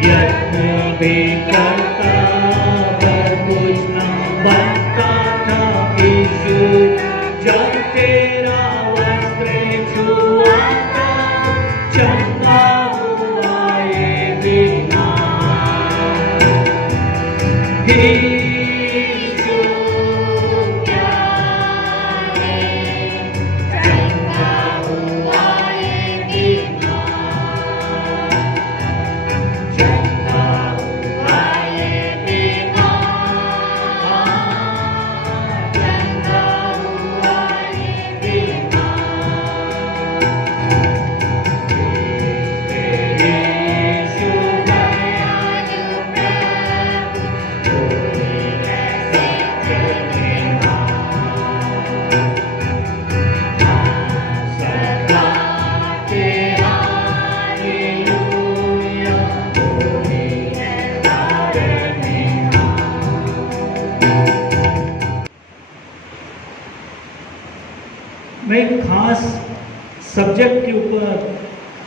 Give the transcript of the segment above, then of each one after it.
यत्न भी करता पर कुछ न बनता था यीशु जब तेरा वस्त्र छुआ था चंगा हुआ ये बिना यीशु प्यारे चंगा हुआ ये बिना मैं एक खास सब्जेक्ट के ऊपर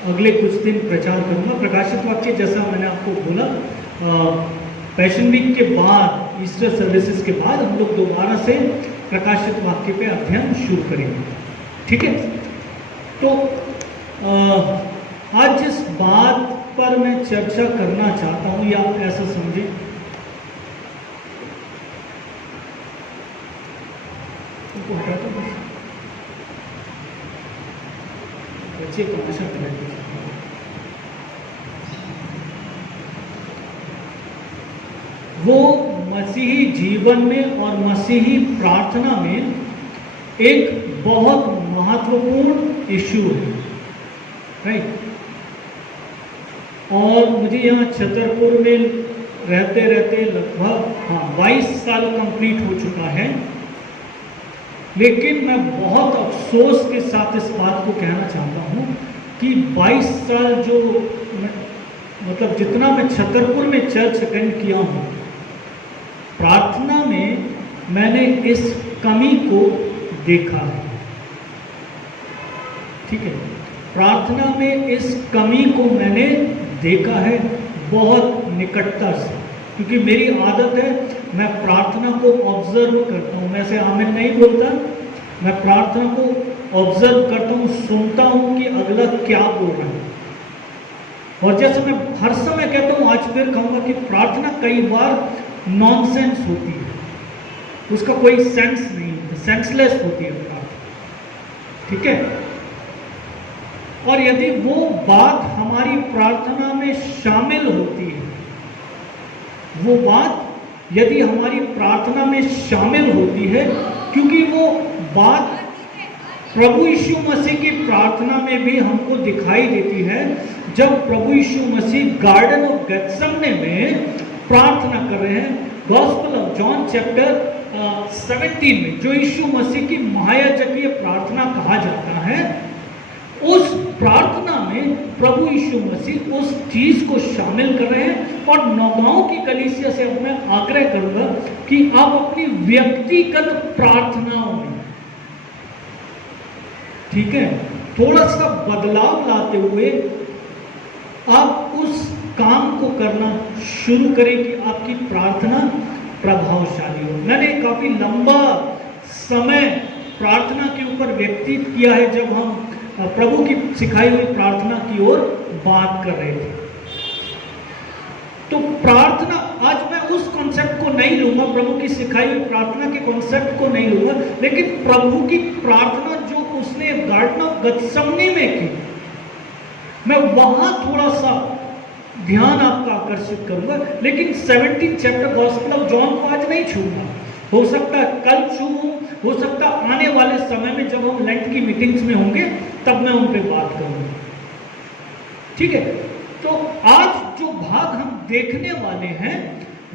अगले कुछ दिन प्रचार करूंगा। प्रकाशित वाक्य जैसा मैंने आपको बोला, पैशन वीक के बाद, ईस्टर सर्विसेज के बाद हम लोग दोबारा से प्रकाशित वाक्य पे अध्ययन शुरू करेंगे। ठीक है, तो आज जिस बात पर मैं चर्चा करना चाहता हूं, या ऐसा समझे, उनको हटाता हूं, बच्चे को हमेशा करेंगे। वो मसीही जीवन में और मसीही प्रार्थना में एक बहुत महत्वपूर्ण इश्यू है, राइट। और मुझे यहाँ छतरपुर में रहते रहते लगभग 22 साल कंप्लीट हो चुका है, लेकिन मैं बहुत अफसोस के साथ इस बात को कहना चाहता हूँ कि 22 साल जो मतलब जितना मैं छतरपुर में चर्च अटेंड किया हूँ, प्रार्थना में मैंने इस कमी को देखा है। ठीक है, प्रार्थना में इस कमी को मैंने देखा है बहुत निकटता से, क्योंकि मेरी आदत है मैं प्रार्थना को ऑब्जर्व करता हूँ। मैं से आमीन नहीं बोलता, मैं प्रार्थना को ऑब्जर्व करता हूँ, सुनता हूँ कि अगला क्या बोल रहा है। और जैसे मैं हर समय कहता हूँ, आज फिर कहूँगा कि प्रार्थना कई बार नॉनसेंस होती है, उसका कोई सेंस नहीं है, सेंसलेस होती है प्रार्थना। ठीक है, और यदि वो बात हमारी प्रार्थना में शामिल होती है, वो बात यदि हमारी प्रार्थना में शामिल होती है, क्योंकि वो बात प्रभु यीशु मसीह की प्रार्थना में भी हमको दिखाई देती है। जब प्रभु यीशु मसीह गार्डन ऑफ गेत्सेमने में प्रार्थना कर रहे हैं, गॉस्पेल ऑफ जॉन चैप्टर 17 में, जो यीशु मसीह की महायाजकीय प्रार्थना कहा जाता है, उस प्रार्थना में प्रभु यीशु मसीह उस चीज को शामिल कर रहे हैं। और नौगांव की कलीसिया से अब मैं आग्रह करूंगा कि आप अपनी व्यक्तिगत प्रार्थनाओं में, ठीक है, थोड़ा सा बदलाव लाते हुए आप उस काम को करना शुरू करें कि आपकी प्रार्थना प्रभावशाली हो। मैंने काफी लंबा समय प्रार्थना के ऊपर व्यतीत किया है, जब हम प्रभु की सिखाई हुई प्रार्थना की ओर बात कर रहे थे। तो प्रार्थना, आज मैं उस कॉन्सेप्ट को नहीं लूंगा, प्रभु की सिखाई हुई प्रार्थना के कॉन्सेप्ट को नहीं लूंगा, लेकिन प्रभु की प्रार्थना जो उसने गार्डन ऑफ गेत्सेमने में की, मैं वहां थोड़ा सा ध्यान आपका आकर्षित करूंगा। लेकिन 17 चैप्टर गॉस्पेल ऑफ जॉन को आज नहीं छूंगा। हो सकता है कल छूऊं, हो सकता है आने वाले समय में जब हम लेंट की मीटिंग्स में होंगे तब मैं उन पर बात करूंगा। ठीक है, तो आज जो भाग हम देखने वाले हैं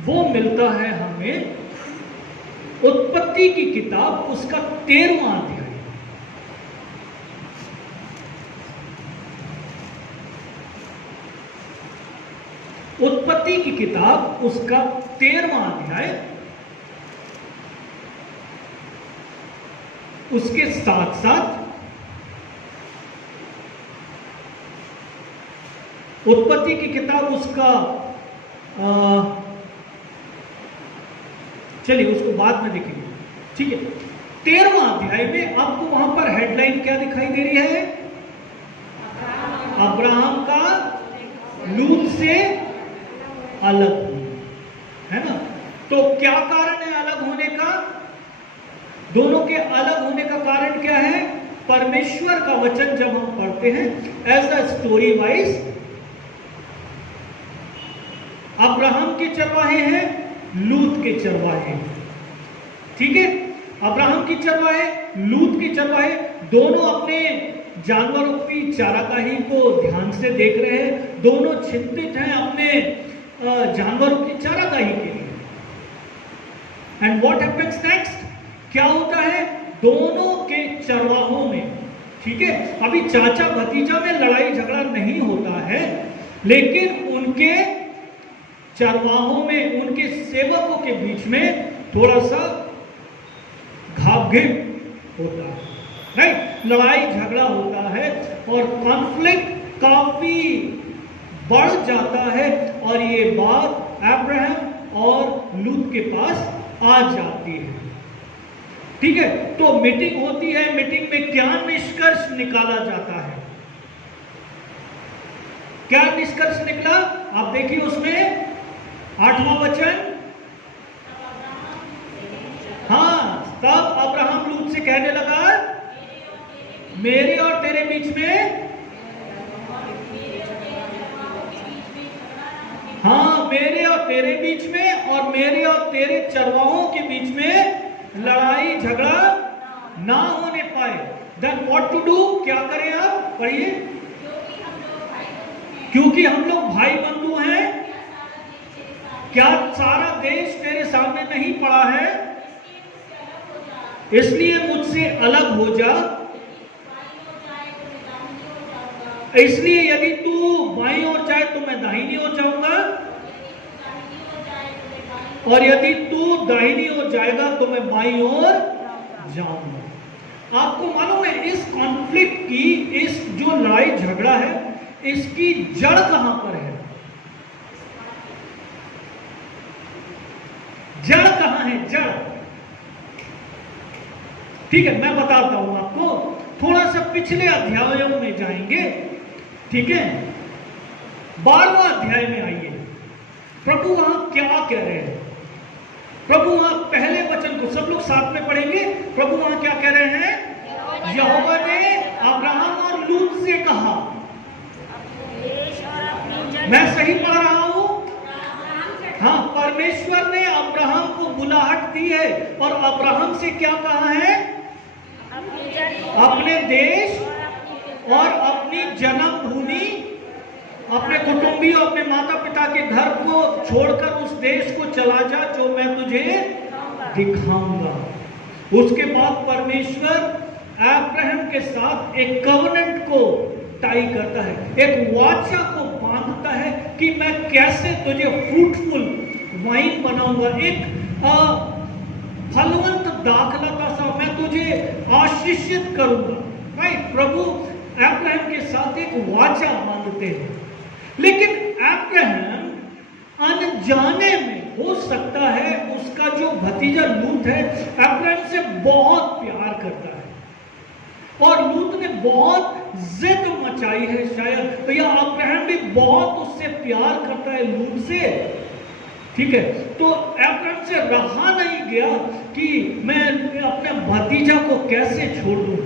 वो मिलता है हमें उत्पत्ति की किताब, उसका 13वां अध्याय। उत्पत्ति की किताब उसका 13वां अध्याय, उसके साथ साथ उत्पत्ति की किताब उसका चलिए उसको बाद में देखेंगे, ठीक है। 13वां अध्याय में आपको वहां पर हेडलाइन क्या दिखाई दे रही है? अब्राहम का लूत से अलग होना, है ना। तो क्या कारण है अलग होने का? दोनों के अलग होने का कारण क्या है? परमेश्वर का वचन जब हम पढ़ते हैं as the story wise, Abraham के चरवाहे हैं, लूत के चरवाहे, ठीक है। अब्राहम की चरवाहे, लूत की चरवाहे, दोनों अपने जानवरों की चारागाही को ध्यान से देख रहे हैं, दोनों चिंतित हैं अपने जानवरों की चारागाही के लिए। And what happens next? क्या होता है? दोनों के चरवाहों में, ठीक है, अभी चाचा भतीजा में लड़ाई झगड़ा नहीं होता है, लेकिन उनके चरवाहों में, उनके सेवकों के बीच में थोड़ा सा घाव-घिप होता है, राइट। लड़ाई झगड़ा होता है और कॉन्फ्लिक्ट काफी बढ़ जाता है, और ये बात अब्राहम और लूत के पास आ जाती है, ठीक है। तो मीटिंग होती है, मीटिंग में क्या निष्कर्ष निकाला जाता है? क्या निष्कर्ष निकला? आप देखिए उसमें 8वां वचन, हाँ, तब अब्राहम लूत से कहने लगा, मेरे और तेरे बीच में, हाँ, मेरे और तेरे बीच में और मेरे और तेरे चरवाहों के बीच में लड़ाई झगड़ा ना होने पाए। Then what to do? क्या करें? आप पढ़िए। क्योंकि हम लोग भाई बंधु हैं, क्या सारा देश तेरे सामने नहीं पड़ा है? इसलिए मुझसे अलग हो जा। इसलिए यदि तू बाईं ओर जाए तो मैं दाहिनी ओर जाऊंगा, और यदि तू दाहिनी ओर जाएगा तो मैं बाईं ओर जाऊंगा। आपको मालूम है इस कॉन्फ्लिक्ट की, इस जो लड़ाई झगड़ा है, इसकी जड़ कहां पर है? जड़ कहां है? जड़, ठीक है, मैं बताता हूं आपको। थोड़ा सा पिछले अध्यायों में जाएंगे, ठीक है। 12वां अध्याय में आइए, प्रभु वहां क्या कह रहे हैं? प्रभु वहां पहले वचन को सब लोग साथ में पढ़ेंगे। प्रभु वहां क्या कह रहे हैं? यहोवा ने अब्राहम और लूत से कहा, मैं सही पढ़ रहा हूं? हाँ, परमेश्वर ने अब्राहम को बुलाहट दी है और अब्राहम से क्या कहा है? अपने देश और अपनी जन्मभूमि, अपने कुटुंबियों, अपने माता पिता के घर को छोड़कर उस देश को चला जा जो मैं तुझे दिखाऊंगा। उसके बाद परमेश्वर अब्राहम के साथ एक कवनेंट को टाई करता है, एक वाचा को बांधता है कि मैं कैसे तुझे फ्रूटफुल वाइन बनाऊंगा, एक फलवंत दाखलता सा मैं तुझे आशीषित करूंगा, राइट। प्रभु अब्राहम के साथ एक वाचा बांधते हैं, लेकिन अब्राहम अनजाने में, हो सकता है उसका जो भतीजा लूत है अब्राहम से बहुत प्यार करता है, और लूत ने बहुत जिद मचाई है शायद, तो यह अब्राहम भी बहुत उससे प्यार करता है लूत से, ठीक है। तो अब्राहम से रहा नहीं गया कि मैं अपने भतीजा को कैसे छोड़ दूं,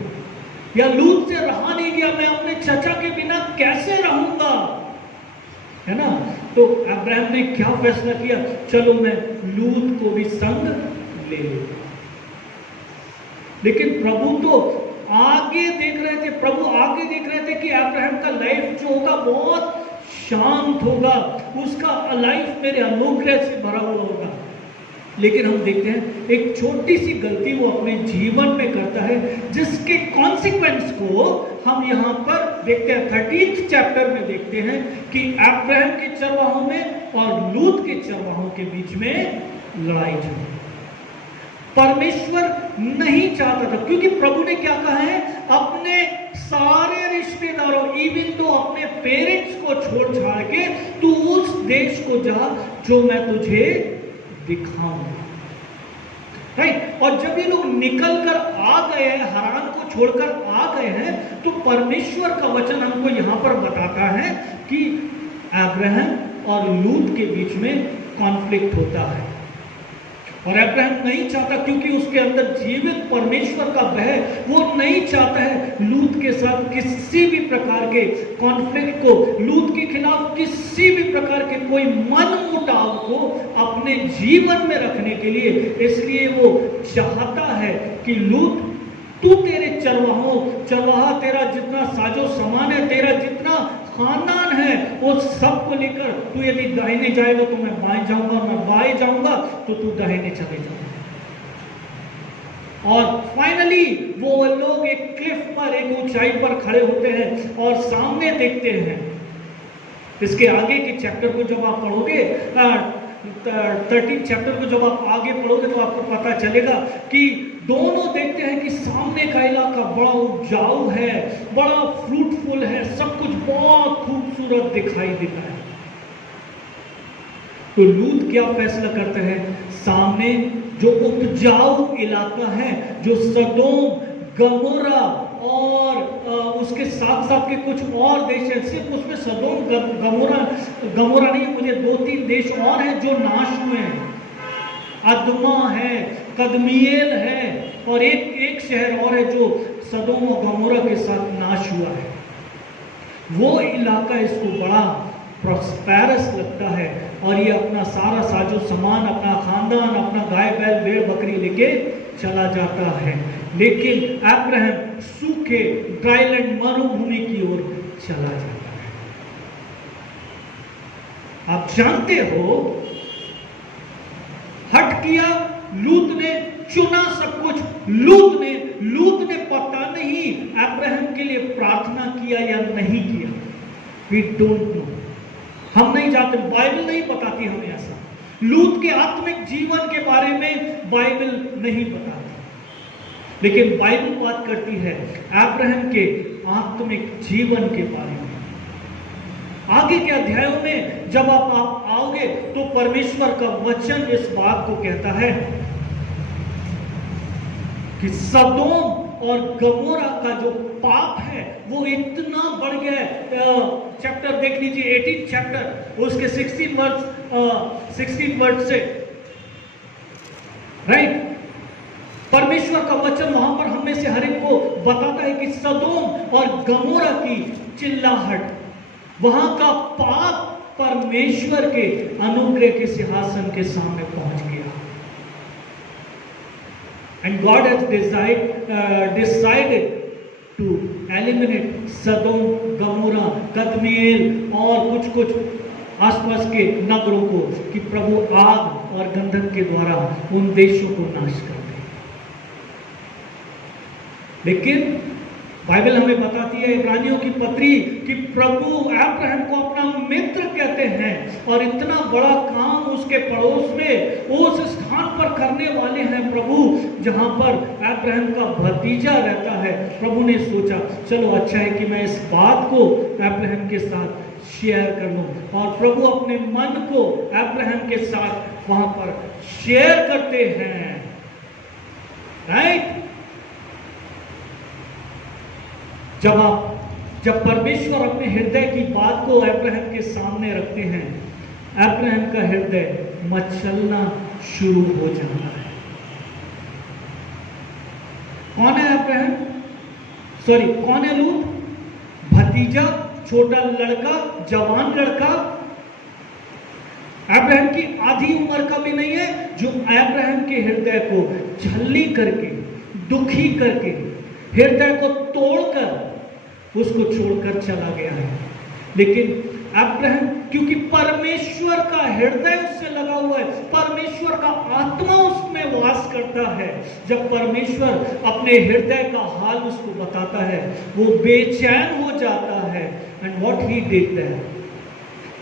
या लूत से रहा नहीं गया मैं अपने चचा के बिना कैसे रहूंगा, है ना। तो अब्राहम ने क्या फैसला किया? चलो मैं लूत को भी संग ले लूंगा। लेकिन प्रभु तो आगे देख रहे थे, प्रभु आगे देख रहे थे कि अब्राहम का लाइफ जो होगा बहुत शांत होगा, उसका लाइफ मेरे अनुग्रह से भरा हुआ होगा। लेकिन हम देखते हैं एक छोटी सी गलती वो अपने जीवन में करता है, जिसके कॉन्सिक्वेंस को हम यहाँ पर देखते हैं। 13th चैप्टर में देखते हैं कि अब्राहम के चरवाहों में और लूत के चरवाहों के बीच में लड़ाई चली। परमेश्वर नहीं चाहता था, क्योंकि प्रभु ने क्या कहा है, अपने सारे रिश्तेदारों, इवन तो अपने पेरेंट्स को छोड़ छाड़ के तू उस देश को जा जो मैं तुझे दिखाऊंगा। राइट। और जब ये लोग निकल कर आ गए हैं, हारान को छोड़कर आ गए हैं, तो परमेश्वर का वचन हमको यहां पर बताता है कि अब्राहम और लूत के बीच में कॉन्फ्लिक्ट होता है। और अब्राहम नहीं चाहता, क्योंकि उसके अंदर जीवित परमेश्वर का भय, वो नहीं चाहता है लूत के साथ किसी भी प्रकार के कॉन्फ्लिक्ट को, लूत के खिलाफ किसी भी प्रकार के कोई मनमुटाव को अपने जीवन में रखने के लिए। इसलिए वो चाहता है कि लूत, तू तेरे चरवाहा, तेरा जितना साजो सामान है, तेरा जितना खानदान है, वो सब को लेकर तू यदि दाहिने जाएगा तो मैं बाएं जाऊंगा, मैं बाएं जाऊंगा तो तू दाहिने चले जाऊंगा। और फाइनली वो लोग एक क्लिफ पर, एक ऊंचाई पर खड़े होते हैं और सामने देखते हैं। इसके आगे के चैप्टर को जब आप पढ़ोगे, 13 चैप्टर को जब आप आगे पढ़ोगे तो आपको पता चलेगा कि दोनों देखते हैं कि सामने का इलाका बड़ा उपजाऊ है, बड़ा फ्रूटफुल है, सब कुछ बहुत खूबसूरत दिखाई देता है। तो लूत क्या फैसला करता है, सामने जो उपजाऊ इलाका है, जो सदोम, गमोरा और उसके साथ साथ के कुछ और देश हैं, सिर्फ उसमें सदोम गमोरा नहीं, मुझे 2-3 देश और हैं जो नाश हुए हैं। अदमा है, कदमिएल है, और एक शहर और है जो सदोम और गमोरा के साथ नाश हुआ है। वो इलाका इसको बड़ा प्रॉस्पेरस लगता है और ये अपना सारा साजो सामान, अपना खानदान, अपना गाय बैल भेड़ बकरी लेके चला जाता है। लेकिन अब्राहम सूखे ड्राईलैंड मरुभूमि की ओर चला जाता है। आप जानते हो, हट किया लूत ने, चुना सब कुछ लूत ने पता नहीं अब्राहम के लिए प्रार्थना किया या नहीं किया। वी डोंट नो, हम नहीं जानते, बाइबल नहीं बताती हमें ऐसा। लूत के आत्मिक जीवन के बारे में बाइबल नहीं बताती, लेकिन बाइबल बात करती है अब्राहम के आत्मिक जीवन के बारे में। आगे के अध्यायों में जब आप आओगे तो परमेश्वर का वचन इस बात को कहता है कि सदोम और गमोरा का जो पाप है वो इतना बढ़ गया है। चैप्टर देख लीजिए, 18 चैप्टर, उसके 16 वर्ड से, राइट। परमेश्वर का वचन वहां पर हमें से हर एक को बताता है कि सदोम और गमोरा की चिल्लाहट, वहां का पाप परमेश्वर के अनुग्रह के सिंहासन के सामने पहुंच गया। And God has decided to eliminate Sodom, Gomorrah, कदमिएल और कुछ आसपास के नगरों को, कि प्रभु आग और गंधक के द्वारा उन देशों को नाश कर दे। लेकिन बाइबल हमें बताती है, इब्रानियों की पत्री, कि प्रभु अब्राहम को अपना मित्र कहते हैं और इतना बड़ा काम उसके पड़ोस में, उस स्थान पर करने वाले हैं प्रभु जहां पर अब्राहम का भतीजा रहता है। प्रभु ने सोचा चलो अच्छा है कि मैं इस बात को अब्राहम के साथ शेयर कर लूं, और प्रभु अपने मन को अब्राहम के साथ वहां पर शेयर करते हैं, राइट। जब परमेश्वर अपने हृदय की बात को अब्राहम के सामने रखते हैं, अब्राहम का हृदय मचलना शुरू हो जाता है। कौन है अब्राहम? कौन है लूत? भतीजा, छोटा लड़का, जवान लड़का, अब्राहम की आधी उम्र का भी नहीं है, जो अब्राहम के हृदय को छलनी करके, दुखी करके, हृदय को तोड़कर उसको छोड़कर चला गया है। लेकिन अब्राहम, क्योंकि परमेश्वर का हृदय उससे लगा हुआ है, परमेश्वर का आत्मा उसमें वास करता है, जब परमेश्वर अपने हृदय का हाल उसको बताता है, वो बेचैन हो जाता है। And what he did there,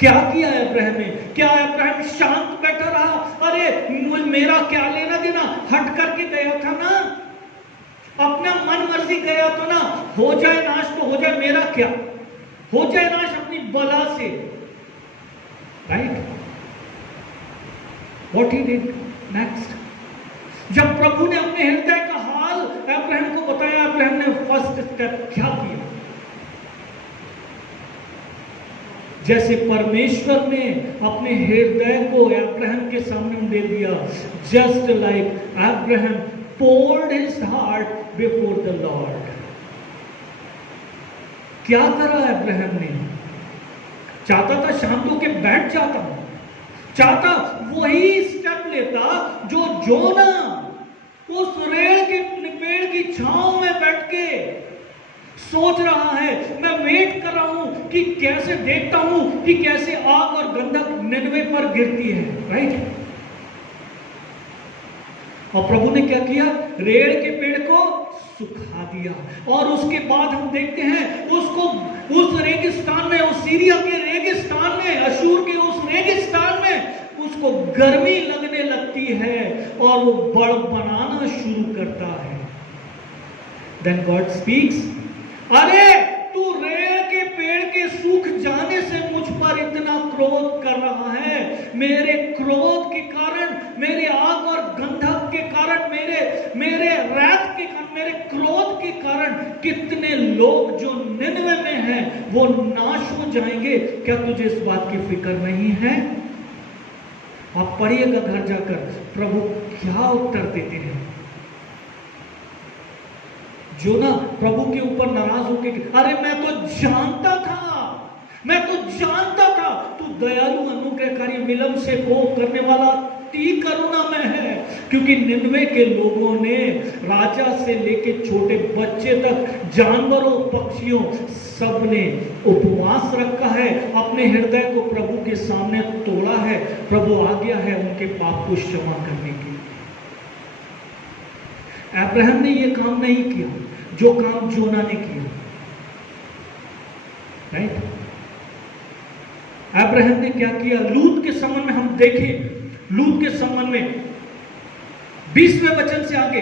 क्या किया अब्राहम ने? क्या अब्राहम शांत बैठा रहा? अरे मेरा क्या लेना देना, हट करके गया था ना, अपना मन मर्जी गया तो ना, हो जाए नाश तो हो जाए, मेरा क्या, हो जाए नाश अपनी बला से, right? What he did next? जब प्रभु ने अपने हृदय का हाल अब्राहम को बताया, अब्राहम ने फर्स्ट स्टेप क्या किया? जैसे परमेश्वर ने अपने हृदय को अब्राहम के सामने दे दिया, just like Abraham poured his heart before the Lord. क्या करा अब्राहम ने? चाहता था शांत होकर बैठ जाता, चाहता वही स्टेप लेता जो जोना उस रेड़ के पेड़ की छांव में बैठ के सोच रहा है। मैं वेट कर रहा हूं कि कैसे, देखता हूं कि कैसे आग और गंधक निनवे पर गिरती है, राइट? और प्रभु ने क्या किया? रेड़ के पेड़ को सुखा दिया। और उसके बाद हम देखते हैं उसको उस रेगिस्तान में, उस सीरिया के रेगिस्तान में, अशूर के उस रेगिस्तान में उसको गर्मी लगने लगती है और वो बड़बड़ाना शुरू करता है। Then God speaks, अरे तू रेड़ के पेड़ के सूख जाने से मुझ पर इतना क्रोध कर रहा है। मेरे क्रोध के कारण, मेरे आग और गंधक के कारण, मेरे रैथ के कारण, मेरे क्रोध के कारण कितने लोग जो निनवे में हैं वो नाश हो जाएंगे। क्या तुझे इस बात की फिक्र नहीं है? आप पढ़िएगा घर जाकर, प्रभु क्या उत्तर देते हैं। जोना प्रभु के ऊपर नाराज होके, अरे मैं तो जानता था तू दयालु, अनुग्रहकारी, विलंब से कोप करने वाला, अति करुणा में है। क्योंकि निनवे के लोगों ने राजा से लेके छोटे बच्चे तक, जानवरों, पक्षियों, सबने उपवास रखा है, अपने हृदय को प्रभु के सामने तोड़ा है। प्रभु आ गया है उनके पाप को क्षमा करने के लिए। अब्राहम ने यह काम नहीं किया जो काम जोना ने किया, राइट? अब्राहम ने क्या किया? लूत के संबंध में हम देखें, लूत के संबंध में 20वें वचन से आगे,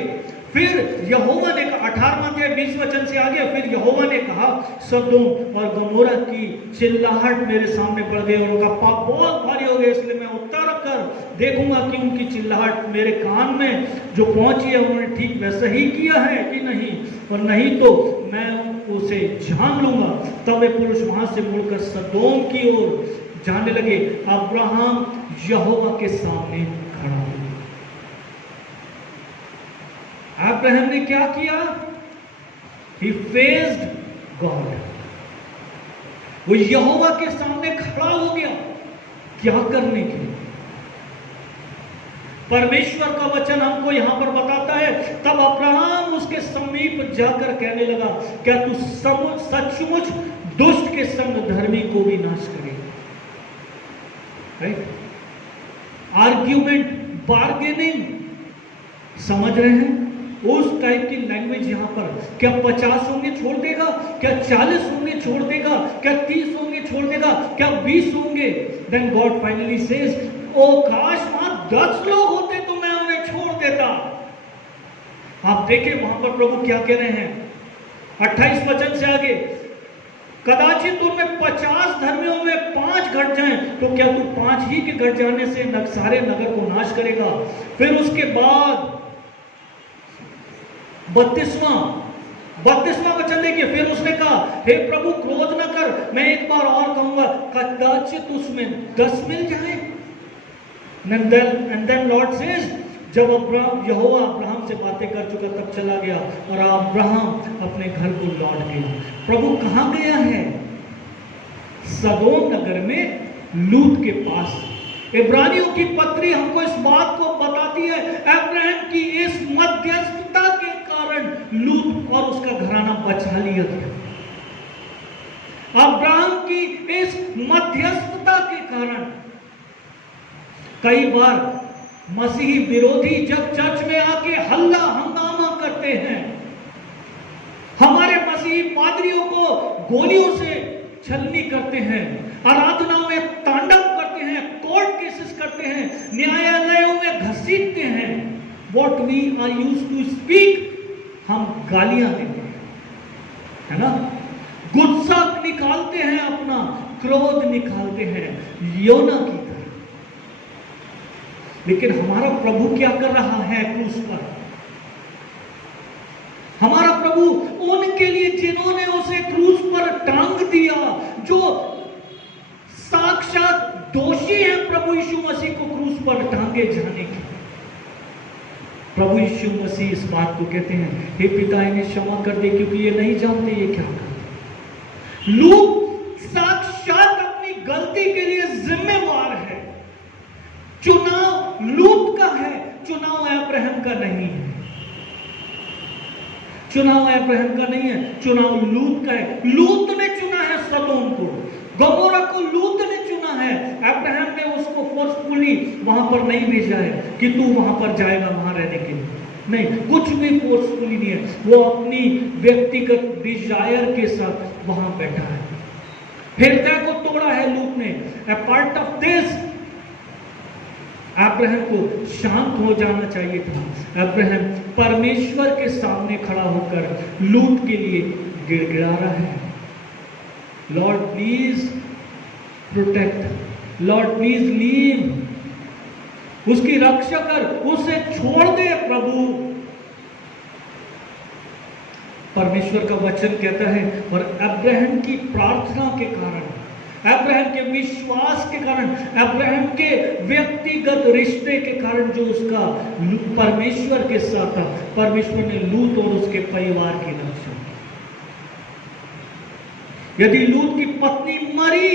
फिर यहोवा ने कहा, 18वां अध्याय 20 वचन से आगे, फिर यहोवा ने कहा, सदोम और गमोरा की चिल्लाहट मेरे सामने पड़ गई और उनका पाप बहुत भारी हो गया, इसलिए मैं उतर कर देखूंगा कि उनकी चिल्लाहट मेरे कान में जो पहुंची है उन्होंने ठीक वैसा ही किया है कि नहीं, और नहीं तो मैं उसे जान लूंगा। तब वे पुरुष वहां से मुड़कर सदोम की ओर जाने लगे। अब्राहम यहोवा के सामने खड़ा हुआ। अब्राहम ने क्या किया? He faced God. वो यहोवा के सामने खड़ा हो गया। क्या करने के लिए? परमेश्वर का वचन हमको यहां पर बताता है, तब अब्राहम उसके समीप जाकर कहने लगा, क्या तू सचमुच दुष्ट के संग धर्मी को भी नाश करेगा? राइट? आर्ग्यूमेंट, बार्गेनिंग, समझ रहे हैं? उस टाइप की लैंग्वेज यहां पर। क्या 50 होंगे छोड़ देगा? क्या 40 होंगे छोड़ देगा? क्या 30 होंगे छोड़ देगा? क्या 20 होंगे? देन गॉड फाइनली सेज, ओ काश वहां 10 लोग होते तो मैं उन्हें छोड़ देता। आप देखें वहां पर प्रभु क्या कह रहे हैं 28 वचन से आगे, कदाचित उनमें 50 धर्मियों में 5 घट जाएं, तो क्या तू 5 ही के घट जाने से सारे नगर को नाश करेगा? फिर उसके बाद 32वां वचन देखिए, फिर उसने कहा, हे प्रभु क्रोध न कर, मैं एक बार और कहूंगा, कदाचित उसमें 10 मिल जाए। And then Lord says, जब यहोवा अब्राहम से बातें कर चुका तब चला गया और अब्राहम अपने घर को लौट गया। प्रभु कहां गया है? सदोम नगर में लूत के पास। इब्रानियों की पत्री हमको इस बात को बताती है, अब्राहम की इस मध्यस्थता के कारण लूत और उसका घराना बचा लिया गया। अब्राहम की इस मध्यस्थता के कारण कई बार मसीही विरोधी जब चर्च में आके हल्ला हंगामा करते हैं, हमारे मसीही पादरियों को गोलियों से छलनी करते हैं, आराधना में करते हैं, न्यायालयों में घसीटते हैं। What we are used to speak, हम गालियां देते हैं, है ना, गुस्सा निकालते हैं, अपना क्रोध निकालते हैं योना की तरह। लेकिन हमारा प्रभु क्या कर रहा है क्रूस पर? हमारा प्रभु उनके लिए जिन्होंने उसे क्रूस पर टांग दिया, जो साक्षात दोषी है प्रभु यीशु मसीह को क्रूस पर टांगे जाने के, प्रभु यीशु मसीह इस बात को कहते हैं, हे पिता इन्हें क्षमा कर दे क्योंकि ये नहीं जानते ये क्या करते। लूत साक्षात अपनी गलती के लिए जिम्मेवार है। चुनाव लूत का है, चुनाव अब्राहम का नहीं है। चुनाव अब्राहम का नहीं है, चुनाव लूत का है। लूत ने चुना है सदोम को, गमोरा को लूत ने चुना है। अब्राहम ने उसको फोर्सफुली वहां पर नहीं भेजा है कि तू वहां पर जाएगा वहां रहने के लिए, नहीं, कुछ भी फोर्सफुली नहीं है। वो अपनी व्यक्तिगत डिजायर के साथ वहां बैठा है। हृदय को तोड़ा है लूत ने। ए पार्ट ऑफ दिस, अब्राहम को शांत हो जाना चाहिए था। अब्राहम परमेश्वर के सामने खड़ा होकर लूत के लिए गिड़गिड़ा रहा है, Lord please protect, Lord please leave, उसकी रक्षा कर, उसे छोड़ दे प्रभु। परमेश्वर का वचन कहता है, और अब्राहम की प्रार्थना के कारण, अब्राहम के विश्वास के कारण, अब्राहम के व्यक्तिगत रिश्ते के कारण जो उसका परमेश्वर के साथ था, परमेश्वर ने लूत और उसके परिवार की रक्षा की। यदि लूत की पत्नी मरी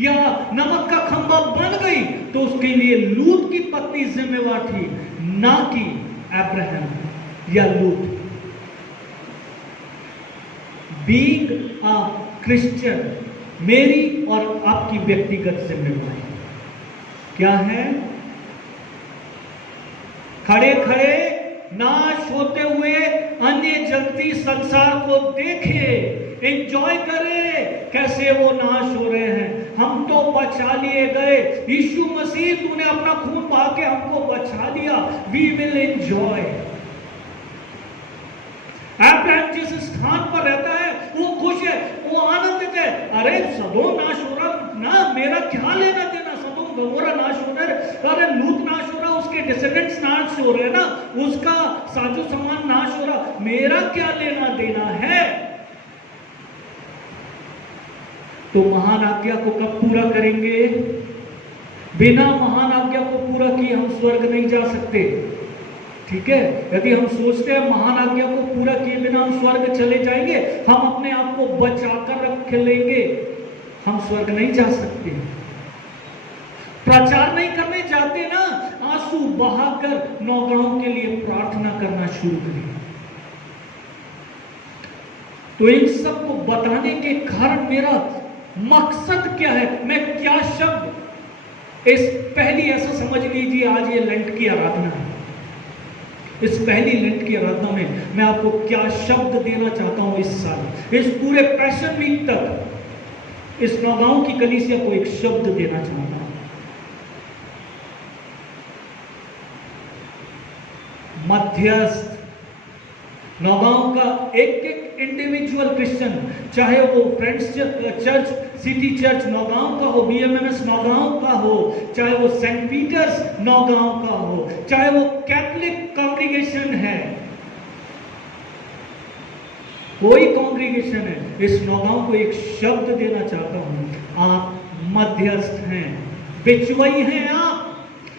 या नमक का खंभा बन गई तो उसके लिए लूत की पत्नी जिम्मेवार थी, ना कि अब्राहम या लूत। बीइंग अ क्रिश्चियन, मेरी और आपकी व्यक्तिगत जिम्मेवारी क्या है? खड़े खड़े नाश होते हुए अन्य जगती संसार को देखे, एंजॉय करे कैसे वो नाश हो रहे हैं। हम तो बचा लिए गए, यीशु मसीह तूने अपना खून बहा के हमको बचा लिया, वी विल एंजॉय। अब्राहम जिस स्थान पर रहता है वो खुश है, वो आनंदित है। अरे सदोम नाश हो रहा ना, मेरा क्या लेना देना, सदोम गमोरा नाश हो रहा है, अरे लूत नाश हो रहा, उसके डिसेंडेंट्स नाश हो रहे हैं ना, उसका साजो सामान नाश हो रहा, मेरा क्या लेना देना है। तो महान आज्ञा को कब पूरा करेंगे? बिना महान आज्ञा को पूरा किए हम स्वर्ग नहीं जा सकते। ठीक है, यदि हम सोचते हैं महान आज्ञा को पूरा किए बिना हम स्वर्ग चले जाएंगे, हम अपने आप को बचाकर रख लेंगे, हम स्वर्ग नहीं जा सकते। प्रचार नहीं करने जाते ना, आंसू बहाकर नौकरों के लिए प्रार्थना करना शुरू करें। तो इन सब को बताने के कारण मेरा मकसद क्या है, मैं क्या शब्द इस पहली, ऐसा समझ लीजिए आज ये लेंट की आराधना है, इस पहली लेंट की आराधना में मैं आपको क्या शब्द देना चाहता हूं इस साल, इस पूरे पैशन वीक तक इस नौगांव की कलीसिया को एक शब्द देना चाहता हूं। मध्यस्थ। नौगांव का एक एक इंडिविजुअल क्रिश्चियन, चाहे वो friends church, city church Naugaon का हो, बीएमएमएस नौगांव का हो, चाहे वो सेंट पीटर्स नौगांव का हो, चाहे वो कैथलिक कांग्रीगेशन है, कोई कांग्रीगेशन है, इस नौगांव को एक शब्द देना चाहता हूं। आप मध्यस्थ हैं, बिचवई हैं आप।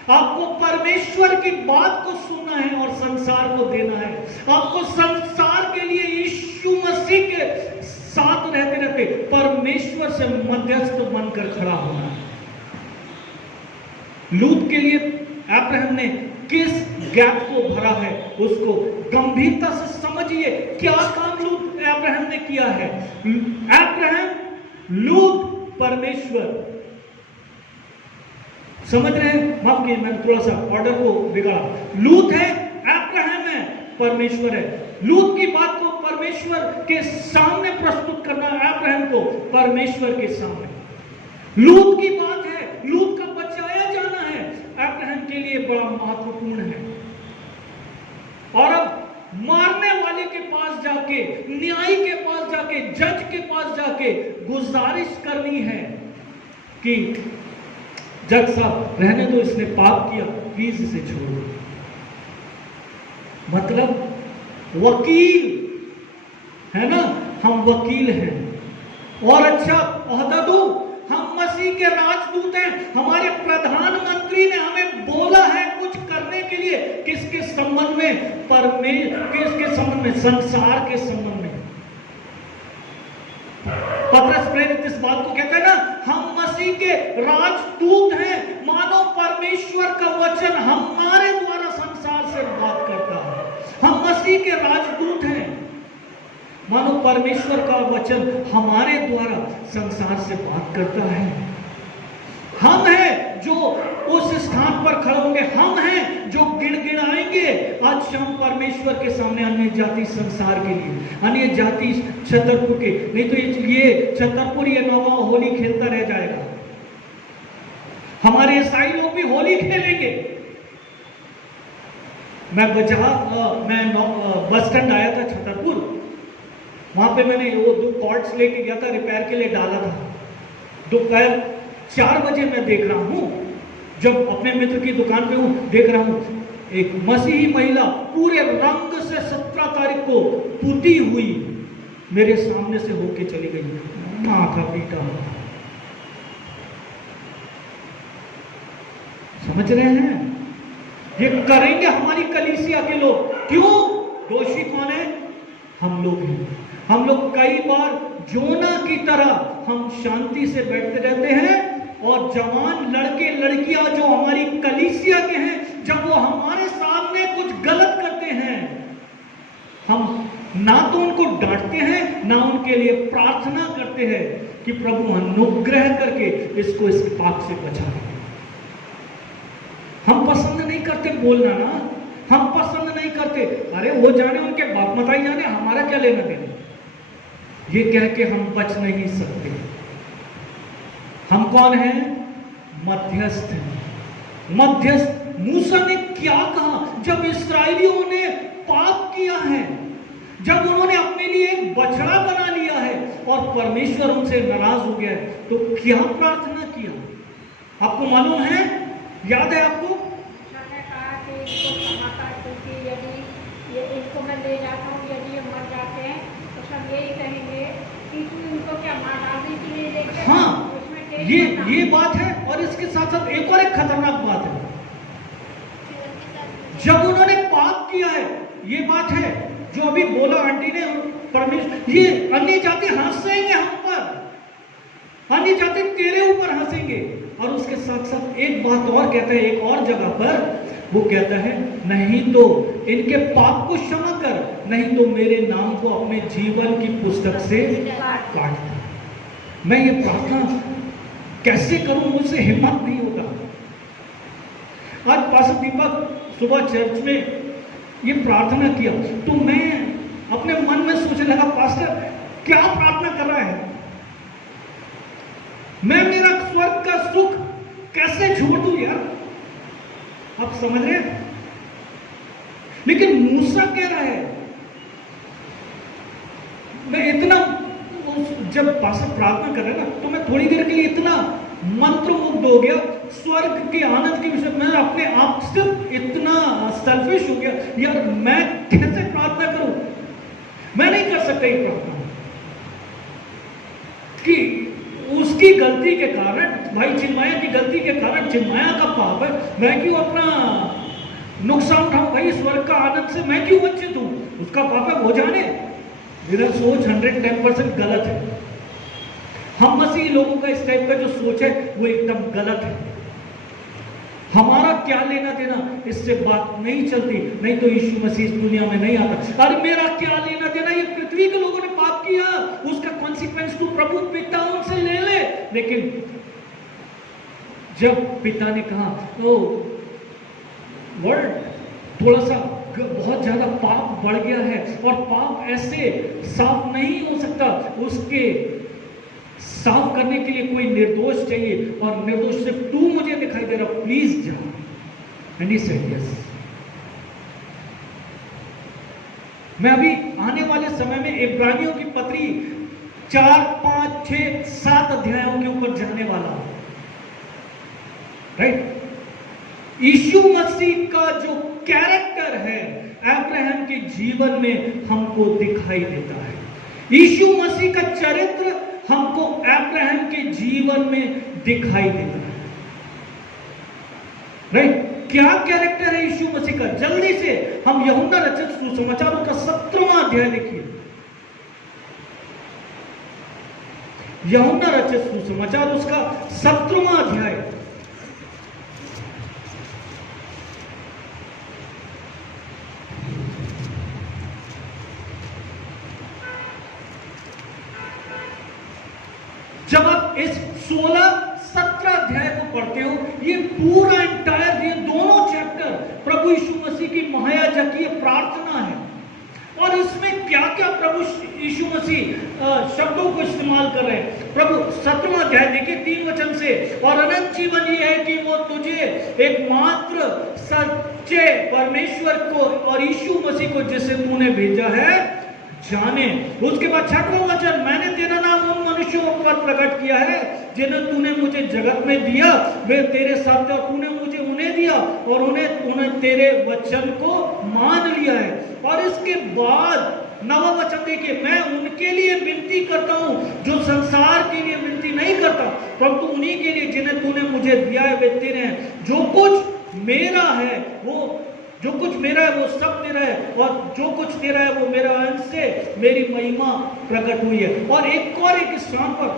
आपको परमेश्वर की बात को सुनना है और संसार को देना है। आपको संसार के लिए यीशु मसीह के साथ रहते रहते परमेश्वर से मध्यस्थ बनकर खड़ा होना है। लूत के लिए अब्राहम ने किस गैप को भरा है, उसको गंभीरता से समझिए। क्या काम लूत अब्राहम ने किया है? अब्राहम, लूत, परमेश्वर। समझ रहे हैं? माफ कीजिए, मैंने थोड़ा सा ऑर्डर को बिगाड़ा। लूत है, अब्राहम है, परमेश्वर है। लूत की बात को परमेश्वर के सामने प्रस्तुत करना, अब्राहम को परमेश्वर के सामने। लूत की बात है, लूत का बचाया जाना है, उसके लिए बड़ा महत्वपूर्ण है। और अब मारने वाले के पास जाके, न्यायी के पास जाके, जज के पास जाके गुजारिश करनी है कि जज साहब रहने दो, इसने पाप किया, प्लीज इसे छोड़ो। मतलब वकील है ना, हम वकील हैं। और अच्छा ओहदा दो, हम मसीह के राजदूत हैं। हमारे प्रधानमंत्री ने हमें बोला है कुछ करने के लिए, किसके संबंध में? किसके संबंध में? संसार के संबंध में। पतरस प्रेरित इस बात को कहता है ना, हम मसीह के राजदूत हैं। मानो परमेश्वर का वचन हमारे द्वारा संसार से बात करता है। हम मसीह के राजदूत हैं, मानो परमेश्वर का वचन हमारे द्वारा संसार से बात करता है। हम हैं जो उस स्थान पर खड़े होंगे, हम हैं जो गिड़गिड़ाएंगे आज शाम परमेश्वर के सामने अन्य जाति संसार के लिए, अन्य जाति छतरपुर के। नहीं तो ये छतरपुर, ये नौगांव होली खेलता रह जाएगा। हमारे ईसाई लोग भी होली खेलेंगे। मैं बस स्टैंड आया था छतरपुर, वहां पे मैंने वो 2 कॉर्ड्स लेके गया था, रिपेयर के लिए डाला था। दोपहर 4 बजे मैं देख रहा हूं, जब अपने मित्र की दुकान पे हूं, देख रहा हूं एक मसीही महिला पूरे रंग से 17 तारीख को पुती हुई मेरे सामने से होके चली गई, माथा पीटा। समझ रहे हैं? ये करेंगे हमारी कलीसिया के लोग। क्यों? दोषी कौन है? हम लोग हैं। हम लोग कई बार जोना की तरह हम शांति से बैठते रहते हैं, और जवान लड़के लड़कियां जो हमारी कलीसिया के हैं, जब वो हमारे सामने कुछ गलत करते हैं, हम ना तो उनको डांटते हैं, ना उनके लिए प्रार्थना करते हैं कि प्रभु अनुग्रह करके इसको इस पाप से बचाए। हम पसंद नहीं करते बोलना ना, हम पसंद नहीं करते, अरे वो जाने, उनके बाप मताई जाने, हमारा क्या लेना देना। ये कह के हम बच नहीं सकते। हम कौन हैं? मध्यस्थ हैं। मध्यस्थ। मूसा ने क्या कहा जब इस्राएलियों ने पाप किया है, जब उन्होंने अपने लिए एक बछड़ा बना लिया है और परमेश्वर उनसे नाराज हो गया है, तो क्या प्रार्थना किया? आपको मालूम है? याद है आपको? इसको मैं ले जाता हूँ, यदि ये मर जाते हैं तो सब यही कहेंगे कि तू इनको क्या मार डालने के लिए लेके। हाँ, ये बात है। और इसके साथ साथ एक और एक खतरनाक बात है, जब उन्होंने पाप किया है, ये बात है जो अभी बोला आंटी ने, परमेश्वर, ये अन्य जाति हंसेंगे हम पर, अन्य जाति तेरे ऊपर हंसेंगे। और उसके साथ साथ एक बात और कहता है, एक और जगह पर वो कहता है, नहीं तो इनके पाप को क्षमा कर, नहीं तो मेरे नाम को अपने जीवन की पुस्तक से काट दे। मैं ये प्रार्थना कैसे करूं, मुझसे हिम्मत नहीं होता। आज पास्टर दीपक सुबह चर्च में ये प्रार्थना किया, तो मैं अपने मन में सोचने लगा, पास्टर क्या प्रार्थना कर रहा है? मैं मेरा स्वर्ग का सुख कैसे छोड़ दूं यार? आप समझ रहे हैं? लेकिन मूसा कह रहा है, मैं इतना, जब पास्टर प्रार्थना कर रहे हैं ना, तो मैं थोड़ी देर के लिए इतना मंत्रमुग्ध हो गया स्वर्ग के आनंद के विषय में, अपने आप से इतना सेल्फिश हो गया, यार मैं कैसे प्रार्थना करूं? मैं नहीं कर सकता ये प्रार्थना कि उसकी गलती के कारण, भाई चिन्मया की गलती के कारण चिन्मया का पाप है, मैं क्यों अपना नुकसान उठाऊं? भाई स्वर्ग का आनंद से मैं क्यों वंचित हूं? उसका पाप है, वो जाने। मेरा सोच 110% गलत है। हम मसीही लोगों का इस टाइप का जो सोच है वो एकदम गलत है। हमारा क्या लेना देना, इससे बात नहीं चलती। नहीं तो यीशु मसीह इस दुनिया में नहीं आता। अरे मेरा क्या लेना देना, ये पृथ्वी के लोगों ने पाप किया, उसका कॉन्सिक्वेंस तो प्रभु पिता उनसे ले ले। लेकिन जब पिता ने कहा तो वर्ल्ड थोड़ा सा बहुत ज्यादा पाप बढ़ गया है, और पाप ऐसे साफ नहीं हो सकता, उसके साफ करने के लिए कोई निर्दोष चाहिए, और निर्दोष सिर्फ तू मुझे दिखाई दे रहा, प्लीज जा। And he said yes. मैं अभी आने वाले समय में इब्रानियों की पत्री 4, 5, 6, 7 अध्यायों के ऊपर जाने वाला हूं, राइट। यीशु मसीह का जो कैरेक्टर है अब्राहम के जीवन में हमको दिखाई देता है। यीशु मसीह का चरित्र हमको अब्राहम के जीवन में दिखाई देता है, राइट। क्या कैरेक्टर है यीशु मसीह का? जल्दी से हम यूहन्ना रचित सुसमाचारों का 17वां अध्याय देखिए। यूहन्ना रचित सुसमाचार उसका 17वां अध्याय। जब आप इस 16-17 अध्याय को पढ़ते हो, ये पूरा एंटायर, ये दोनों चैप्टर प्रभु यीशु मसीह की महायाजकीय प्रार्थना है। और इसमें क्या क्या प्रभु यीशु मसीह शब्दों को इस्तेमाल कर रहे हैं। प्रभु 17वां अध्याय देखिए 3 वचन से, और अनंत जीवन ये है कि वो तुझे एकमात्र सच्चे परमेश्वर को और यीशु मसीह को जिसे तूने भेजा है जाने। उसके बाद 6वां वचन, मैंने तेरा नाम उन मनुष्यों पर प्रकट किया है जिन्हें तूने मुझे जगत में दिया, वे तेरे साथ थे और तूने मुझे उन्हें दिया और उन्हें तेरे वचन को मान लिया है। और इसके बाद 9वां वचन देखिए, मैं उनके लिए विनती करता हूं जो संसार के लिए विनती नहीं करता, परंतु उन्हीं के लिए जिन्हें तूने मुझे दिया है वे तेरे हैं। जो कुछ मेरा है वो सब तेरा है, और जो कुछ तेरा है वो मेरा अंश से मेरी महिमा प्रकट हुई है। और एक स्थान पर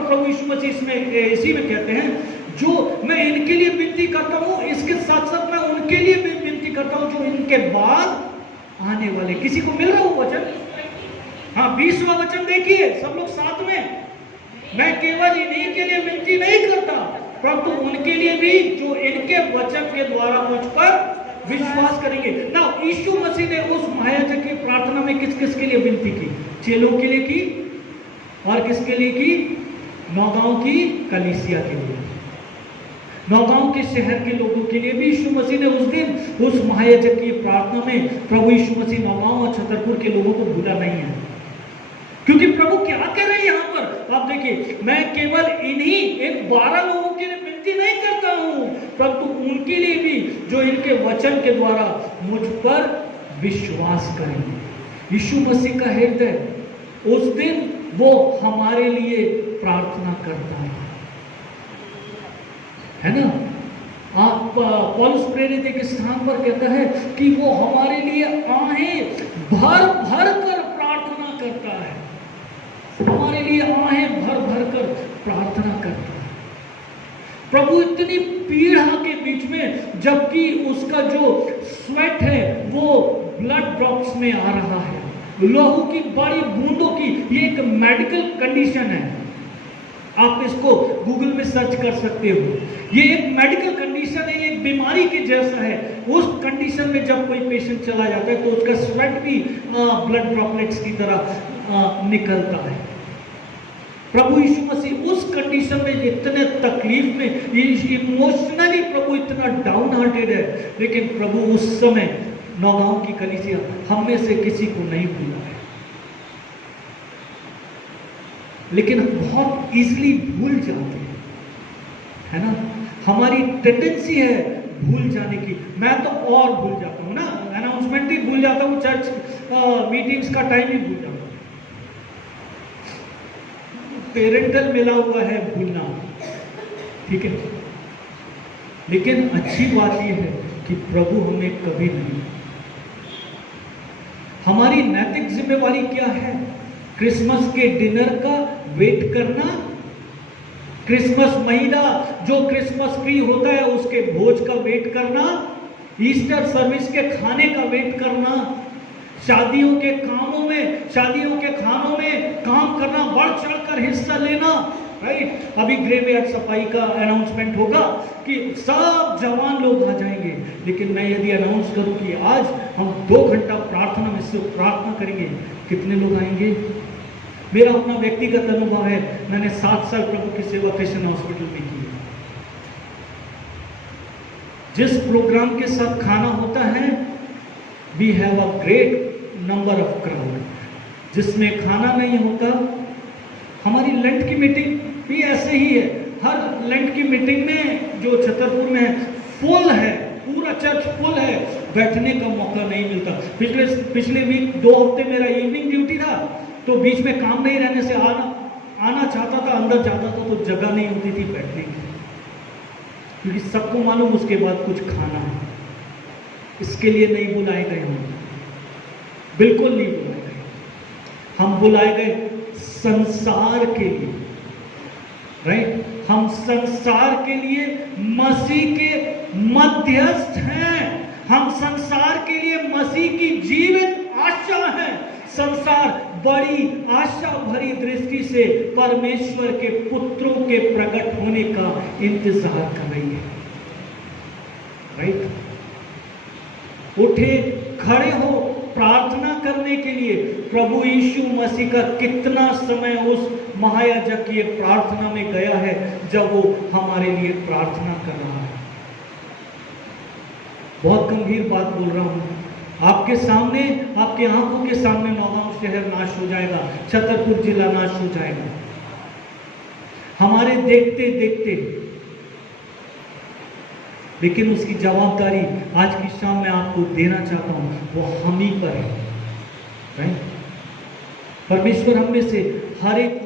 प्रभु यीशु मसीह इसमें इसी में कहते हैं, जो मैं इनके लिए विनती करता हूं, इसके साथ साथ मैं उनके लिए भी विनती करता हूं जो इनके बाद आने वाले। किसी को मिल रहा हो वचन? हाँ, 20वां वचन देखिए सब लोग साथ में। मैं केवल इन्हीं के लिए विनती नहीं करता, परंतु उनके लिए भी जो इनके वचन के द्वारा मुझ पर विश्वास करेंगे। ना यीशु मसीह ने उस महायाजकीय प्रार्थना में किस किस के लिए विनती की? चेलों के लिए की, और किसके लिए की? नौगांव की कलीसिया के लिए, नौगांव के शहर के लोगों के लिए भी यीशु मसीह ने उस दिन उस महायाजकीय प्रार्थना में प्रभु यीशु मसीह नौगांव और छतरपुर के लोगों को भूला नहीं है। क्योंकि प्रभु क्या कह रहे हैं यहां पर आप देखिए, मैं केवल इन्हीं इन 12 लोगों के लिए विनती नहीं करता हूं, परंतु उनके लिए भी जो इनके वचन के द्वारा मुझ पर विश्वास करेंगे। यीशु मसीह का हृदय उस दिन वो हमारे लिए प्रार्थना करता है ना। आप पौलुस प्रेरित एक स्थान पर कहता है कि वो हमारे लिए आहें भर भर कर प्रार्थना करता है, हमारे लिए आहें भर भर कर प्रार्थना करता है। प्रभु इतनी पीड़ा के बीच में, जबकि उसका जो स्वेट है वो ब्लड ड्रॉप्स में आ रहा है, लहू की बड़ी बूंदों की, ये एक मेडिकल कंडीशन है। आप इसको गूगल में सर्च कर सकते हो। ये एक मेडिकल कंडीशन है, एक बीमारी के जैसा है। उस कंडीशन में जब कोई पेशेंट चला जाता है तो उसका स्वेट भी ब्लड ड्रॉपलेट्स की तरह निकलता है। प्रभु यीशु मसीह उस कंडीशन में, इतने तकलीफ में, इमोशनली प्रभु इतना डाउन हार्टेड है, लेकिन प्रभु उस समय नौगांव की कलीसिया हम में से किसी को नहीं भूला है। लेकिन बहुत इजीली भूल जाते हैं, है ना। हमारी टेंडेंसी है भूल जाने की। मैं तो और भूल जाता हूं ना, अनाउंसमेंट ही भूल जाता हूं, चर्च मीटिंग्स का टाइम ही भूल जाता हूं। पेरेंटल मिला हुआ है भूलना, ठीक है। लेकिन अच्छी बात यह है कि प्रभु हमें कभी नहीं। हमारी नैतिक जिम्मेवारी क्या है? क्रिसमस के डिनर का वेट करना, क्रिसमस महीना जो क्रिसमस ट्री होता है उसके भोज का वेट करना, ईस्टर सर्विस के खाने का वेट करना, शादियों के खानों में काम करना, बढ़ चढ़कर हिस्सा लेना, राइट। अभी ग्रेवयार्ड सफाई का अनाउंसमेंट होगा कि सब जवान लोग आ जाएंगे, लेकिन मैं यदि अनाउंस करूं कि आज हम 2 घंटा प्रार्थना में सिर्फ प्रार्थना करेंगे, कितने लोग आएंगे? मेरा अपना व्यक्तिगत अनुभव है, मैंने 7 साल प्रभु की सेवा क्रिश्चियन हॉस्पिटल में की है। जिस प्रोग्राम के साथ खाना होता है, we have a great number of crowd. जिसमें खाना नहीं होता, हमारी लंच की मीटिंग भी ऐसे ही है। हर लंच की मीटिंग में जो छतरपुर में है, फुल है, पूरा चर्च फुल है, बैठने का मौका नहीं मिलता। पिछले वीक 2 हफ्ते मेरा इवनिंग ड्यूटी था, तो बीच में काम नहीं रहने से आना चाहता था, अंदर जाता था तो जगह नहीं होती थी बैठने की, क्योंकि सबको मालूम उसके बाद कुछ खाना है। इसके लिए नहीं बुलाए गए हम, बिल्कुल नहीं बुलाए गए। हम बुलाए गए संसार के लिए, राइट? हम संसार के लिए मसीह के मध्यस्थ हैं। हम संसार के लिए मसीह की जीवित आशा है। संसार बड़ी आशा भरी दृष्टि से परमेश्वर के पुत्रों के प्रकट होने का इंतजार कर रही है, राइट? उठे, खड़े हो प्रार्थना करने के लिए। प्रभु यीशु मसीह का कितना समय उस महायाजकीय प्रार्थना में गया है, जब वो हमारे लिए प्रार्थना कर रहा है। बहुत गंभीर बात बोल रहा हूं आपके सामने, आपके आंखों के सामने नौगांव शहर नाश हो जाएगा, छतरपुर जिला नाश हो जाएगा, हमारे देखते देखते। लेकिन उसकी जवाबदारी आज की शाम में आपको देना चाहता हूं, वो हम ही पर है, राइट? परमेश्वर हम में से हर एक